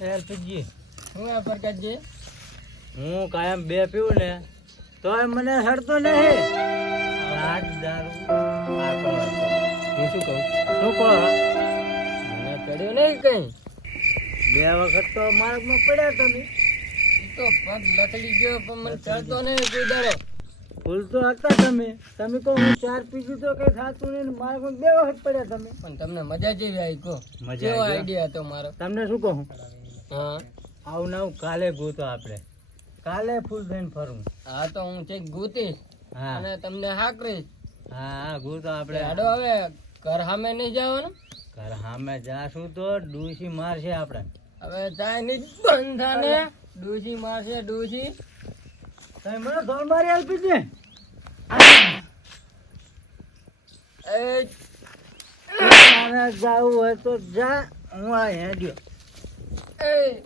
LPG હું આ પ્રકાશજી હું કાયમ બે પીવું ને તોય મને હરતો નહીં. રાત દારૂ આ કરો. હું શું કહું શું કહો? મને ચડ્યો નહીં કઈ બે વખત તો માર્ગમાં પડ્યા તમે. ઈ તો પગ લથડી ગયો પણ મને ચડતો નહીં કોઈ દાડો. ભૂલ તો હતા તમે. તમે કહો હું 4 પીધું તો કઈ થાતું નહીં. માર્ગમાં બે વખત પડ્યા તમે. પણ તમને મજા જેવી આવી કહો. મજા કેવો આવી ગયો? આઈડિયા હતો મારો. તમને શું કહું? હા આવું ના આવું કાલે ગોતો આપણે. કાલે ફૂલ થઈને ફરવું. હા તો હું ચેક ગોતીશ હા અને તમને હાકરીશ. હા ગોતો આપણે. હાડો હવે ઘર સામે નહીં જવાનું. ઘર સામે જાશું તો ડૂસી મારશે આપણે. હવે ચાઇનીઝ બંધ થાને ડૂસી મારશે ડૂસી. તમે મને ધોળ મારી આપી છે. એ તારે જાવું હોય તો જા. હું આ હેડ્યો. એ